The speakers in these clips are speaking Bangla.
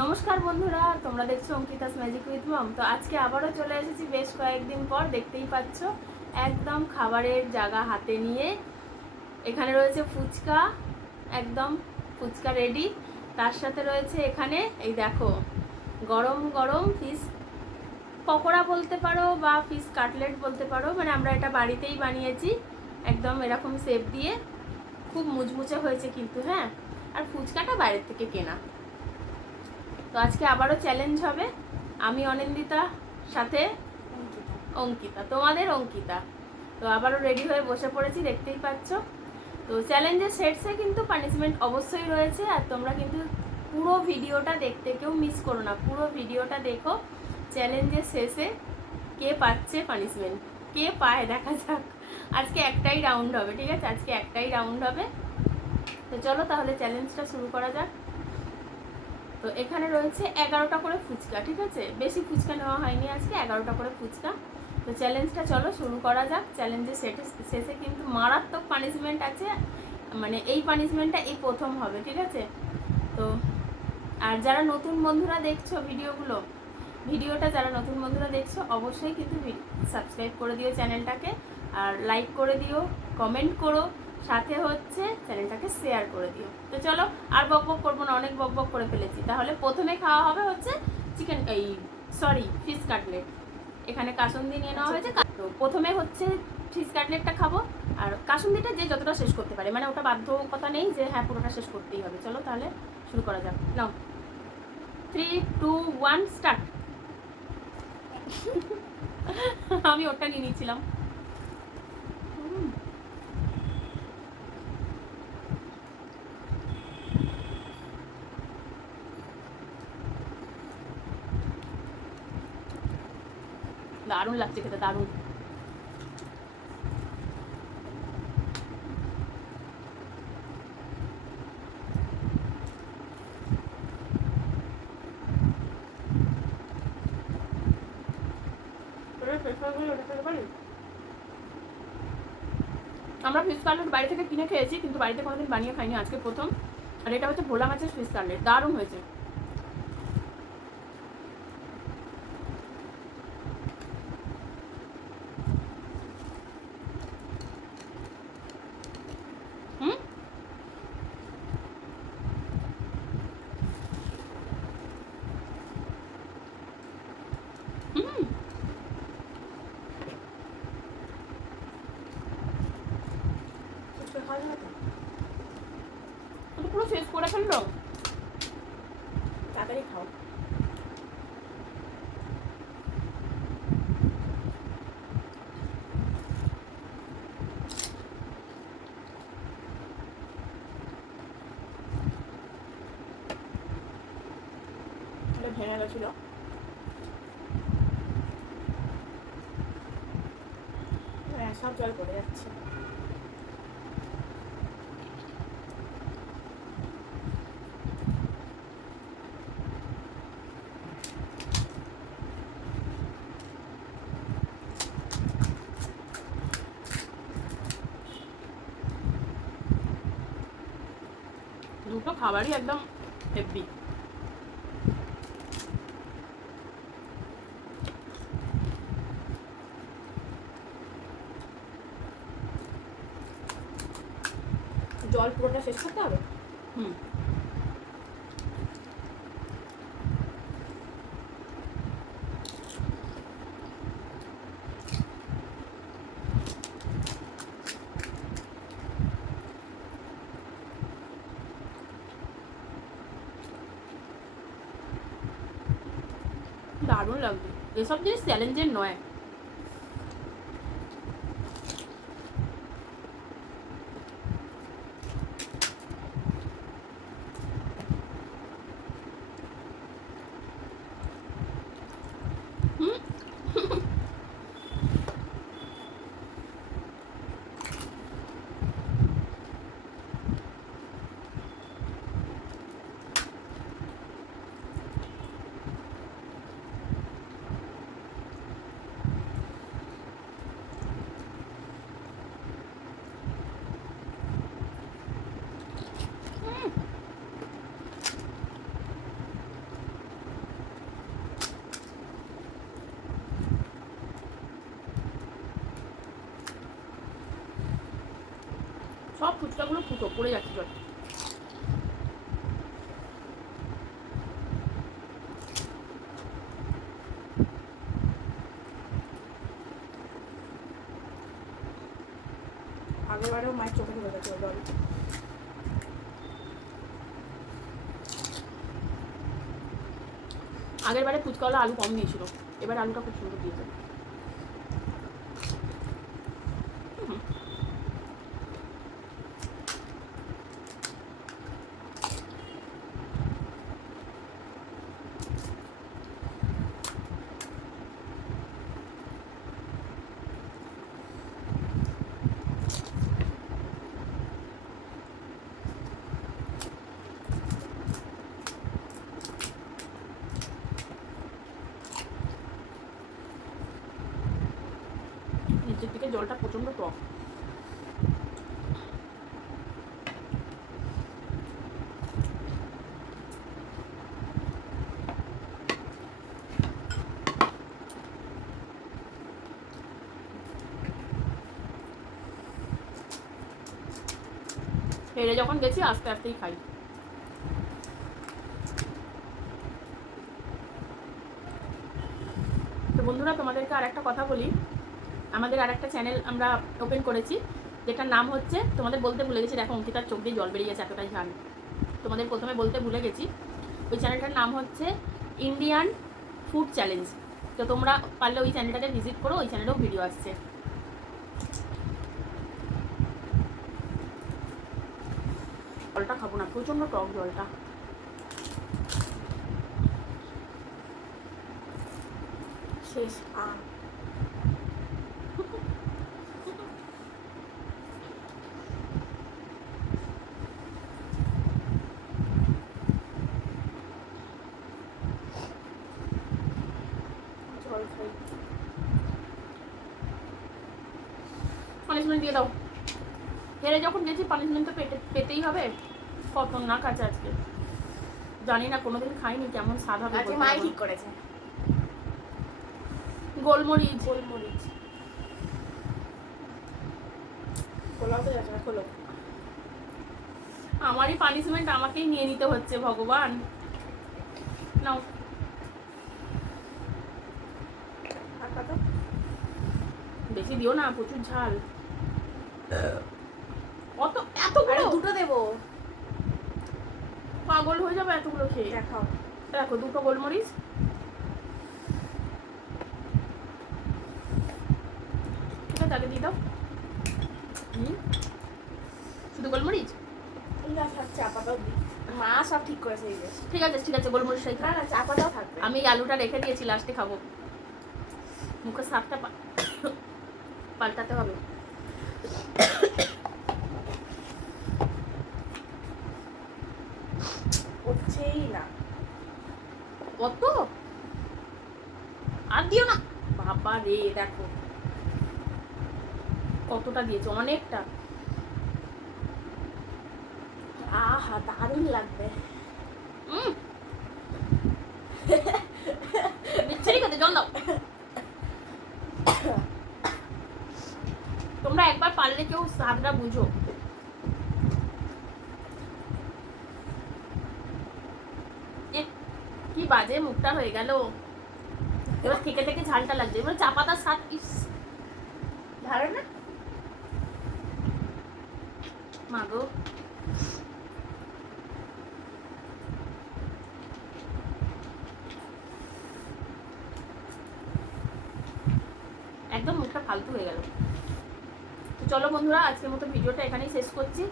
নমস্কার বন্ধুরা, তোমরা দেখছ অঙ্কিতাস ম্যাজিক উইথ মম তো আজকে আবারও চলে এসেছি বেশ কয়েকদিন পর, দেখতেই পাচ্ছ, একদম খাবারের জায়গা হাতে নিয়ে। এখানে রয়েছে ফুচকা, একদম ফুচকা রেডি তার সাথে রয়েছে এখানে, এই দেখো, গরম গরম ফিশ পকোড়া বলতে পারো বা ফিশ কাটলেট বলতে পারো। মানে আমরা এটা বাড়িতেই বানিয়েছি, একদম এরকম শেপ দিয়ে। খুব মুচমুচে হয়েছে কিন্তু হ্যাঁ। আর ফুচকাটা বাইরের থেকে কেনা। তো আজকে আবারও চ্যালেঞ্জ হবে। আমি অনিন্দিতা, সাথে অঙ্কিতা। তোমাদের অঙ্কিতা। তো আবারও রেডি হয়ে বসে পড়েছি, দেখতেই পাচ্ছ। তো চ্যালেঞ্জের সেটসে কিন্তু পানিশমেন্ট অবশ্যই রয়েছে, আর তোমরা কিন্তু পুরো ভিডিওটা দেখতে কেউ মিস করো না। পুরো ভিডিওটা দেখো চ্যালেঞ্জের শেষে কে পাচ্ছে পানিশমেন্ট কে পায় দেখা যাক। আজকে একটাই রাউন্ড হবে, ঠিক আছে? আজকে একটাই রাউন্ড হবে। তো চলো তাহলে চ্যালেঞ্জটা শুরু করা যাক। তো এখানে রয়েছে এগারোটা করে ফুচকা, ঠিক আছে? বেশি ফুচকা নেওয়া হয়নি আজকে, এগারোটা করে ফুচকা। তো চ্যালেঞ্জটা চলো, শুরু করা যাক। চ্যালেঞ্জের শেষে কিন্তু মারাত্মক পানিশমেন্ট আছে। মানে এই পানিশমেন্টটা এই প্রথম হবে, ঠিক আছে? তো আর যারা নতুন বন্ধুরা দেখছ ভিডিওগুলো, ভিডিওটা যারা নতুন বন্ধুরা দেখছ, অবশ্যই কিন্তু সাবস্ক্রাইব করে দিও চ্যানেলটাকে। আর লাইক করে দিও কমেন্ট করো। সাথে হচ্ছে চ্যানেলটাকে শেয়ার করে দিও। তো চলো আর বক বক করব না অনেক বক বক করে ফেলেছি। তাহলে প্রথমে খাওয়া হবে হচ্ছে চিকেন এই সরি ফিশ কাটলেট এখানে কাসুন্দি নিয়ে নেওয়া হয়েছে। তো প্রথমে হচ্ছে ফিশ কাটলেটটা খাব। আর কাসুন্দিটা যে যতটা শেষ করতে পারে মানে ওটা বাধ্যকতা নেই যে হ্যাঁ পুরোটা শেষ করতেই হবে। চলো তাহলে শুরু করা যাক। নাও। থ্রি টু ওয়ান স্টার্ট আমি ওটা নিয়ে নিয়েছিলাম। দারুণ লাগছে খেতে, দারুণ। আমরা ফিশ কাটলেট বাড়ি থেকে কিনে খেয়েছি, কিন্তু বাড়িতে কোনোদিন বানিয়ে খাইনি আজকে প্রথম। আর এটা হচ্ছে ভোলা মাছের ফিশ কাটলেট দারুণ হয়েছে হুম হুম তুমি পুরো শেষ করে ফেলল তাড়াতাড়ি খাও ভেঙে গেছিল হ্যাঁ সব জল পড়ে যাচ্ছে। দুটো খাবারই একদম হেভি জল পুরোটা শেষ করতে হবে হুম দারুণ লাগবে এসব জিনিস চ্যালেঞ্জের নয় হুম ফুচকাগুলো ফুটো পড়ে যাচ্ছে জল আগের বারেও মায়ের চোখে ধরে গেছে জল আগের বারে ফুচকাওয়ালা আলু কম দিয়েছিল, এবার আলুটা খুব সুন্দর দিয়েছে হুম। দিকে জলটা প্রচণ্ড টক। হেরে যখন গেছি, আস্তে আস্তেই খাই। তো বন্ধুরা, তোমাদেরকে আর একটা কথা বলি। আমাদের আর একটা চ্যানেল আমরা ওপেন করেছি, যেটার নাম হচ্ছে, তোমাদের বলতে ভুলে গেছি, দেখো অঙ্কিতার চোখ দিয়ে জল বেরিয়ে গেছে এতটাই ঝাল তোমাদের প্রথমে বলতে ভুলে গেছি, ওই চ্যানেলটার নাম হচ্ছে ইন্ডিয়ান ফুড চ্যালেঞ্জ তো তোমরা পারলে ওই চ্যানেলটাতে ভিজিট করো, ওই চ্যানেলেও ভিডিও আসছে। জলটা খাব না, প্রচণ্ড টক জলটা। শেষ আ জল খাই পানিশমেন্ট দিয়ে দাও। হেরে যখন গেছি পানিশমেন্ট তো পেটে পেতেই হবে। কত না কাছে আজকে। জানি না কোনোদিন খাইনি কেমন স্বাদ হবে আজকে মাই ঠিক করেছে। গোলমরিচ। গোলমরিচ। আমারই পানিশমেন্ট আমাকেই নিয়ে নিতে হচ্ছে ভগবান। নাও। বেশি দিও না প্রচুর ঝাল। অত এতগুলো দুটো দেবো। পাগল হয়ে যাবে এতগুলো খেয়ে। দেখাও। দেখো দুটো গোলমরিচ। ঠিক আছে আগে দিয়ে দাও। হুম শুধু গোলমরিচ? দিই। মা সব ঠিক করেছে ঠিক আছে ঠিক আছে গোলমরিচটাই না খা না চাপাটাও থাকবে। আমি আলুটা রেখে দিয়েছি লাস্টে খাব। মুখের পা- পাল্টাতে হবে। হচ্ছেই না কত আর দিও না বাবা রে দেখো কতটা দিয়েছে অনেকটা আহা দারুণ লাগবে হুম বিচ্ছিরি খেতে জল দাও তোমরা একবার পারলে কেউ স্বাদটা বুঝো এ, কি বাজে মুখটা হয়ে গেল এবার থেকে থেকে ঝালটা লাগছে এবার চা পাতার স্বাদ ইস ভালো না মাগো একদম মুখটা ফালতু হয়ে গেল তো চলো বন্ধুরা, আজকের মতো ভিডিওটা এখানেই শেষ করছি।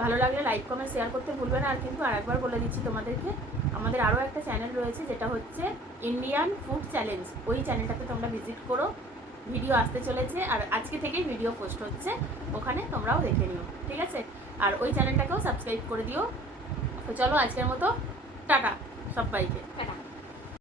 ভালো লাগলে লাইক কমেন্ট শেয়ার করতে ভুলবে না। আর কিন্তু আরেকবার বলে দিচ্ছি তোমাদেরকে, আমাদের আরও একটা চ্যানেল রয়েছে, যেটা হচ্ছে ইন্ডিয়ান ফুড চ্যালেঞ্জ ওই চ্যানেলটাতে তোমরা ভিজিট করো। ভিডিও আসতে চলেছে আর আজকে থেকেই ভিডিও পোস্ট হচ্ছে। ওখানে তোমরাও দেখে নিও, ঠিক আছে? আর ওই চ্যানেলটাকেও সাবস্ক্রাইব করে দিও। তো চলো আজকের মতো, টাটা, সবাইকে। টাটা।